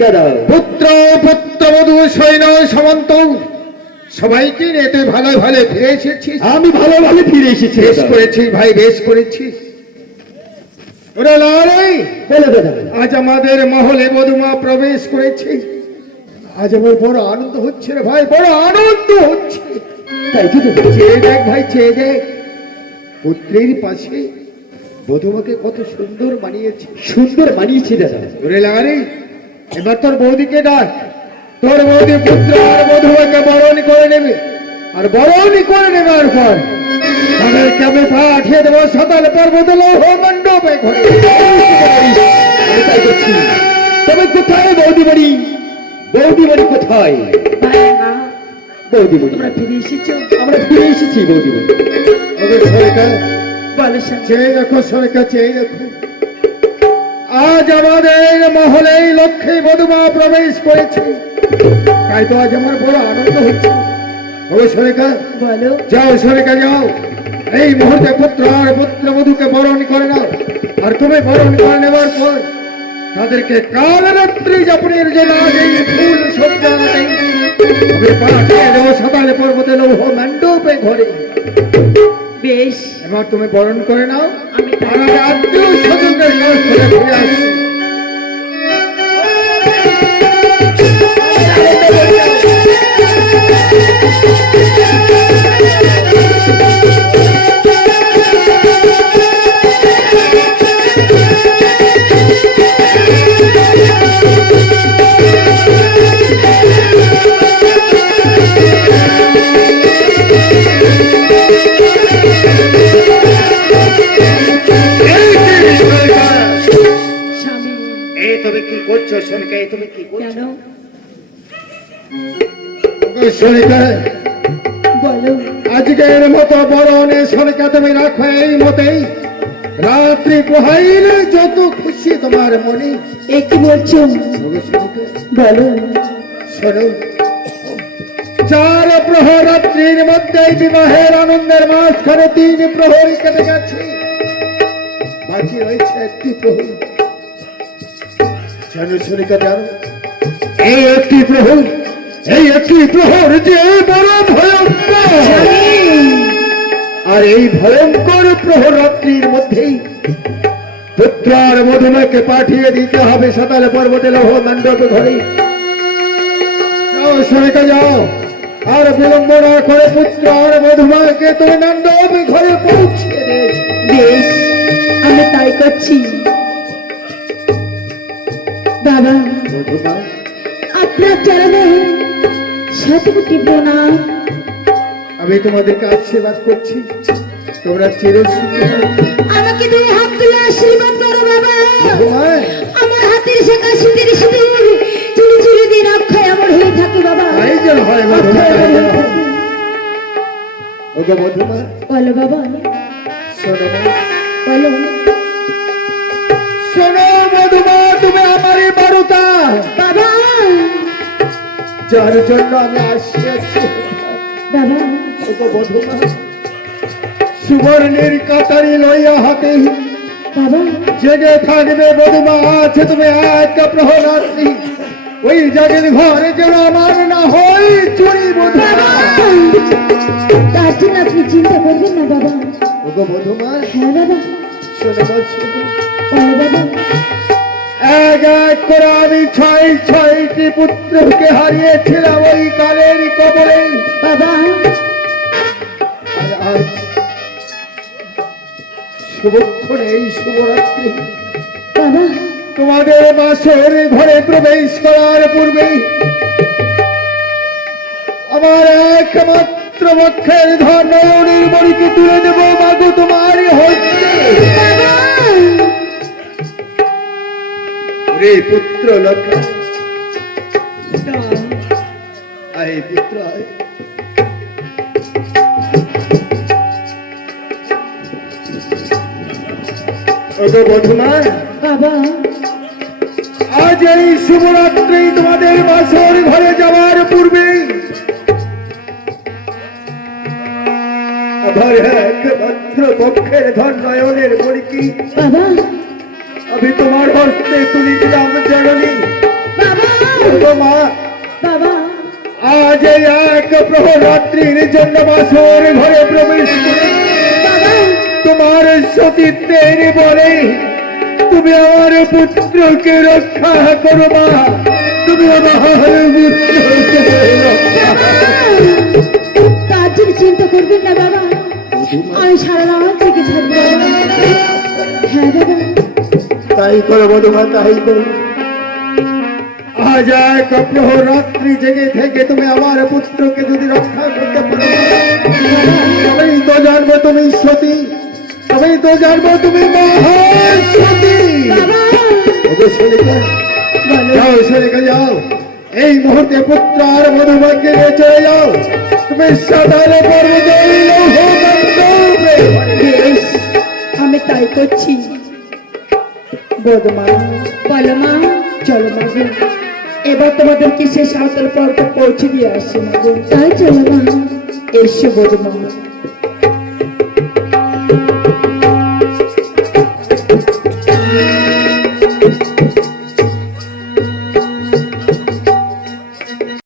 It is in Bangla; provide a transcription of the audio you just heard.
দাদা। পুত্র পুত্রবধূ সৈন্য সামন্ত সবাইকে নিয়ে তুই ভালো ভালো ফিরে এসেছিস। আমি ভালো ভালো ফিরে এসেছি। বেশ করেছিস ভাই, বেশ করেছিস। ওরে লালাই, বলে দাদা। আজ আমাদের মহলে বধূমা প্রবেশ করেছে। আজ আমার বড় আনন্দ হচ্ছে রে ভাই, বড় আনন্দ হচ্ছে। তাই তো দাদা। চেয়ে দেখ ভাই, চেয়ে দেখ, পুত্রের পাশে বধূমাকে কত সুন্দর মানিয়েছে। সুন্দর মানিয়েছে দাদা। ওরে লাগারে, এবার তোর বৌদিকে ডাক। তোর বৌদি পুত্র আর বধূমাকে বরণ করে নেবে, আর বরণ করে নেবার পর তাদেরকে আমি পাঠিয়ে দেবো সাতাল পর্বত লৌহ মণ্ডপে ঘরে। আমি তাই করছি। তবে কোথায় বৌদি বাড়ি? বৌদি বাড়ি কোথায়? বৌদি বাড়ি। তোমরা ফিরে এসেছো? আমরা ফিরে এসেছি বৌদি বাড়ি। ওদের সরকার বলো স্বামী। চেয়ে দেখো, সরকার চেয়ে দেখো, আজ আমাদের মহলে লক্ষ্মী বধূমা প্রবেশ করেছে। তাই তো আজ আমার বড় আনন্দ হচ্ছে। ও সরকার, বলো। যাও সরকার যাও, এই মুহূর্তে পুত্র আর পুত্রবধূকে বরণ করে নাও। আর তুমি বরণ করে নেবার পর তাদেরকে কাল রাত্রি যাপনের জন্য আজ এই ফুল সজ্জাতেই আমি পাঠিয়ে দেবো সাতাল পর্বতে লৌহ মণ্ডপে ঘরে। বেশ, এবার তুমি বরণ করে নাও, আমি আর আমি আত্মীয় স্বজনদের কাছ থেকে ফিরে আসছি। স্বামী। এই তুমি কি করছো সোনিকা? এই তুমি কি কেন? করছো সোনিকা? বলো। আজকের মতো বরণে সোনিকা তুমি রাখো এই মতেই। রাত্রি পোহাইলে যত খুশি তোমার মনে। এ কি বলছো? সোনিকা, বলো। শোনো, 4 প্রহর রাত্রির মধ্যে বিবাহের আনন্দের মাঝখানে 3 প্রহরই কেটে গেছে। বাকি রয়েছে 1টি প্রহর। জানো সোনিকা, জানো এই 1টি প্রহর, এই 1টি প্রহর যে বড় ভয়ঙ্কর। আর এই ভয়ঙ্কর প্রহর রাত্রির মধ্যেই পুত্র আর মধুমাকে পাঠিয়ে দিতে হবে সাতাল পর্বতে লৌহ মণ্ডপ ঘরে। যাও সোনিকা, যাও, আর বিলম্ব না করে পুত্র আর মধুমাকে তুমি মণ্ডপ ঘরে পৌঁছে দে। বেশ, আমি তাই করছি। বাবা, মধুমা, আপনার চরণে শতকোটি প্রণাম। আমি তোমাদেরকে আশীর্বাদ করছি, তোমরা চিরসুখী হও। আমাকে 2 হাত তুলে আশীর্বাদ করো বাবা। মধুমা, আমার হাতের শেখা শীতের সিঁদুর চুরি চুরি দিন অক্ষয় আমার হয়ে থাকে বাবা। তাই যেন হয় মধুমা, অক্ষয় তাই আমার যেন হয়ে হয়। থাকে। ওগো মধুমা, বলো বাবা, শোনো না। বলো। শোনো মধুমা, তুমি আমারই বারুতা, বাবা, যার জন্য আমি আসিয়াছি। বাবা, ওগো মধুমা, সুবর্ণের কাতারি লইয়া হাতে বাবা, জেগে থাকবে মধুমা। আছে তুমি 1 প্রহর রাত্রি, ওই জাগের ঘরে যেন আমার না হয় চুরি মধুমা। তার জন্য আপনি চিন্তা করবেন না বাবা। ওগো মধুমা, হ্যাঁ বাবা, শোনো মা, শোনো। বলো বাবা। এক এক করে আমি 6টি পুত্রকে হারিয়েছিলাম ওই কালের কবলে। বাবা, আর আজ শুভক্ষণ এই শুভরাত্রি বাবা, তোমাদের বাসর ঘরে প্রবেশ করার পূর্বে আমার একমাত্র পক্ষের ধন নির্মণিকে তুলে দেব মাগো তোমারই হচ্ছে। বাবা, রে পুত্র লক্ষ্মণ, আয় পুত্র আয়। ওগো বধূমা, বাবা, আজ এই শুভরাত্রি তোমাদের বাসর ঘরে যাওয়ার পূর্বে আমার একমাত্র পক্ষের ধন নয়নের মণিকি বাবা, আমি তোমার হস্তে তুলে দিলাম জননী। বাবা, যে এক প্রহর রাত্রির জন্য বাসর ঘরে প্রবেশ করে তোমার সতীত্বের বলে তুমি আমার পুত্রকে রক্ষা করো মা, তুমি আমার পুত্রকে রক্ষা করো। তার জন্য চিন্তা করবেন না বাবা, আমি সারা রাত থেকে থাকবো বাবা। হ্যাঁ বাবা, তাই করো বধূমা, তাই করো। আজ এক প্রহর রাত্রি জেগে থেকে তুমি আমার পুত্রকে যদি রক্ষা করতে পারো, আমি তো জানবো তুমি সতী, আমি তো জানবো তুমি মহান সতী। ওগো সনিকা, যাও সনিকা যাও, এই মুহূর্তে পুত্র আর মধুমাকে নিয়ে চলে যাও, তুমি সাঁতারে পর্বতে লৌহ মণ্ডপে। বেশ, আমি তাই করছি। বদমা, বলো মা। চলো মাগো, এবার তোমাদেরকে সে সাঁওতাল পর্বতে পৌঁছে দিয়ে আসছে মাগো। তাই চলো মা। এসো বদমা।